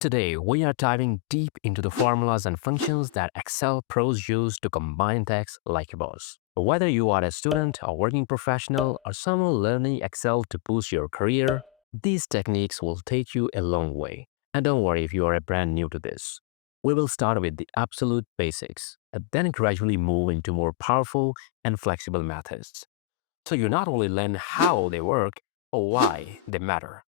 Today, we are diving deep into the formulas and functions that Excel pros use to combine text like a boss. Whether you are a student, a working professional, or someone learning Excel to boost your career, these techniques will take you a long way. And don't worry if you are brand new to this. We will start with the absolute basics, and then gradually move into more powerful and flexible methods. So you not only learn how they work, or why they matter.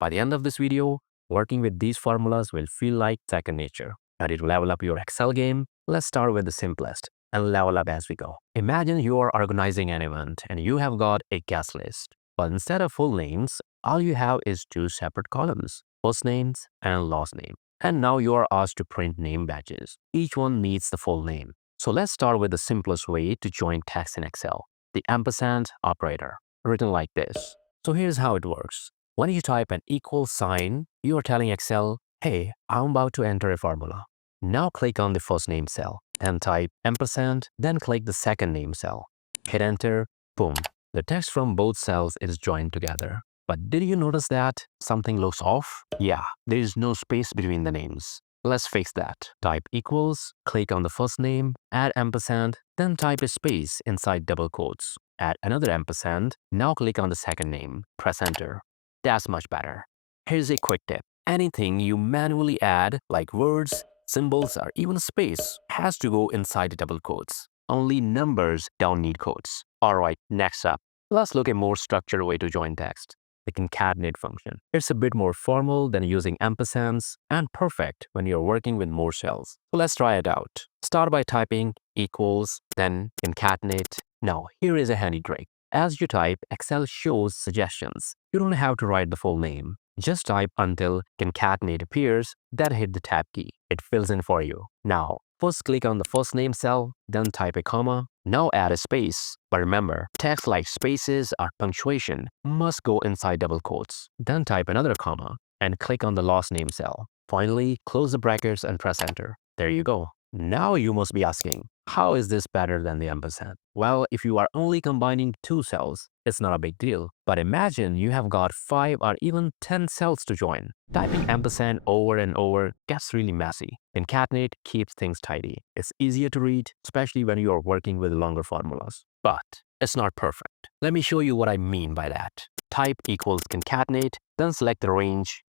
By the end of this video, working with these formulas will feel like second nature. Ready to level up your Excel game? Let's start with the simplest and level up as we go. Imagine you are organizing an event and you have got a guest list. But instead of full names, all you have is two separate columns, first names and last name. And now you are asked to print name badges. Each one needs the full name. So let's start with the simplest way to join text in Excel, the ampersand operator, written like this. So here's how it works. When you type an equal sign, you are telling Excel, hey, I'm about to enter a formula. Now click on the first name cell and type ampersand, then click the second name cell. Hit enter, boom. The text from both cells is joined together. But did you notice that something looks off? Yeah, there is no space between the names. Let's fix that. Type equals, click on the first name, add ampersand, then type a space inside double quotes. Add another ampersand, now click on the second name, press enter. That's much better. Here's a quick tip. Anything you manually add, like words, symbols, or even space, has to go inside the double quotes. Only numbers don't need quotes. Alright, next up, let's look at a more structured way to join text, the concatenate function. It's a bit more formal than using ampersands and perfect when you're working with more cells. So let's try it out. Start by typing equals, then concatenate. Now, here is a handy trick. As you type, Excel shows suggestions. You don't have to write the full name. Just type until concatenate appears, then hit the tab key. It fills in for you. Now, first click on the first name cell, then type a comma. Now add a space. But remember, text like spaces or punctuation must go inside double quotes. Then type another comma and click on the last name cell. Finally, close the brackets and press enter. There you go. Now you must be asking, how is this better than the ampersand? Well, if you are only combining two cells, it's not a big deal. But imagine you have got 5 or even 10 cells to join. Typing ampersand over and over gets really messy. Concatenate keeps things tidy. It's easier to read, especially when you are working with longer formulas. But it's not perfect. Let me show you what I mean by that. Type equals concatenate, then select the range,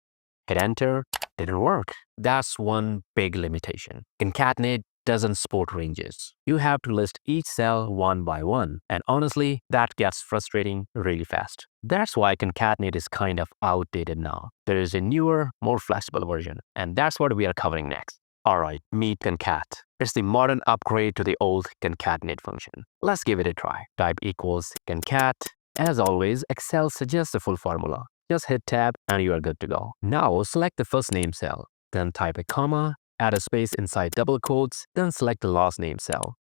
hit enter. Didn't work. That's one big limitation. Concatenate doesn't support ranges. You have to list each cell one by one, and honestly, that gets frustrating really fast. That's why concatenate is kind of outdated now. There is a newer, more flexible version, and that's what we are covering next. Alright, meet concat. It's the modern upgrade to the old concatenate function. Let's give it a try. Type equals concat. As always, Excel suggests the full formula. Just hit tab and you are good to go. Now select the first name cell, then type a comma, add a space inside double quotes, then select the last name cell.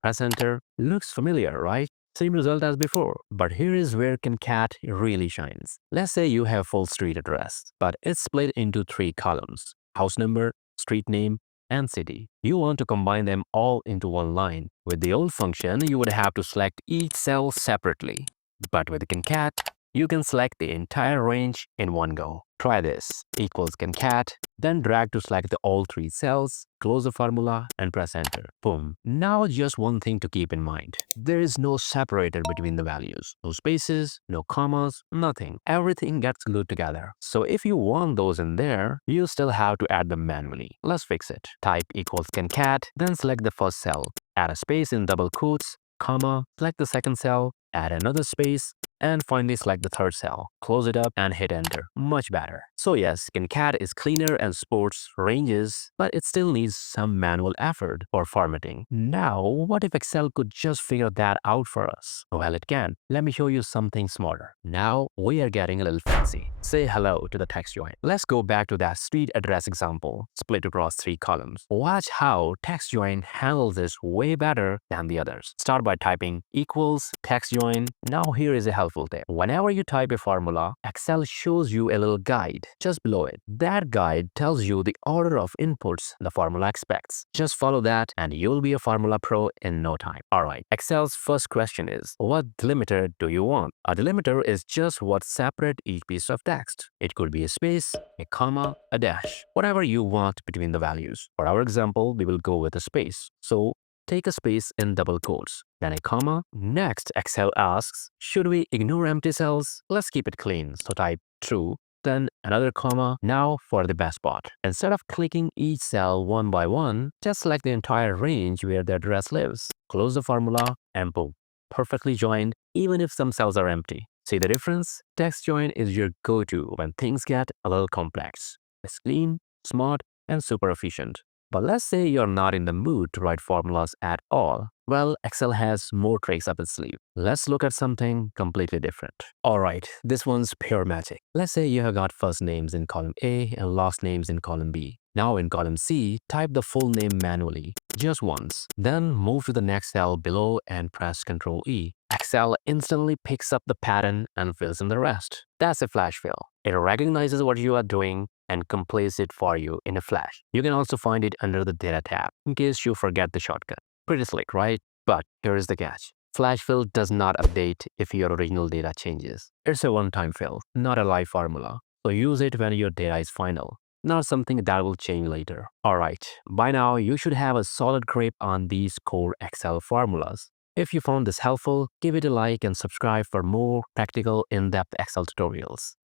Press enter. Looks familiar, right? Same result as before. But here is where concat really shines. Let's say you have full street address, but it's split into 3 columns: house number, street name, and city. You want to combine them all into one line. With the old function, you would have to select each cell separately. But with concat, you can select the entire range in one go. Try this. Equals concat, then drag to select all 3 cells, close the formula and press enter. Boom. Now just one thing to keep in mind. There is no separator between the values. No spaces, no commas, nothing. Everything gets glued together. So if you want those in there, you still have to add them manually. Let's fix it. Type equals concat, then select the first cell. Add a space in double quotes, comma, select the second cell, add another space, and finally select the third cell. Close it up and hit enter. Much better. So yes, concat is cleaner and supports ranges, but it still needs some manual effort or formatting. Now, what if Excel could just figure that out for us? Well, it can. Let me show you something smarter. Now, we are getting a little fancy. Say hello to the TEXTJOIN. Let's go back to that street address example, split across 3 columns. Watch how TEXTJOIN handles this way better than the others. Start by typing equals TEXTJOIN TextJoin. Now here is a helpful tip. Whenever you type a formula, Excel shows you a little guide just below it. That guide tells you the order of inputs the formula expects. Just follow that and you'll be a formula pro in no time. Alright, Excel's first question is, what delimiter do you want? A delimiter is just what separates each piece of text. It could be a space, a comma, a dash, whatever you want between the values. For our example, we will go with a space. So take a space in double quotes, then a comma. Next, Excel asks, should we ignore empty cells? Let's keep it clean. So type true, then another comma. Now for the best part. Instead of clicking each cell one by one, just select the entire range where the address lives. Close the formula and boom, perfectly joined even if some cells are empty. See the difference? TextJoin is your go-to when things get a little complex. It's clean, smart, and super efficient. But let's say you're not in the mood to write formulas at all. Well, Excel has more tricks up its sleeve. Let's look at something completely different. Alright, this one's pure magic. Let's say you have got first names in column A and last names in column B. Now in column C, type the full name manually, just once. Then move to the next cell below and press Ctrl E. Excel instantly picks up the pattern and fills in the rest. That's a flash fill. It recognizes what you are doing and completes it for you in a flash. You can also find it under the Data tab in case you forget the shortcut. Pretty slick, right? But here is the catch. Flash fill does not update if your original data changes. It's a one-time fill, not a live formula. So use it when your data is final, not something that will change later. Alright, by now you should have a solid grip on these core Excel formulas. If you found this helpful, give it a like and subscribe for more practical, in-depth Excel tutorials.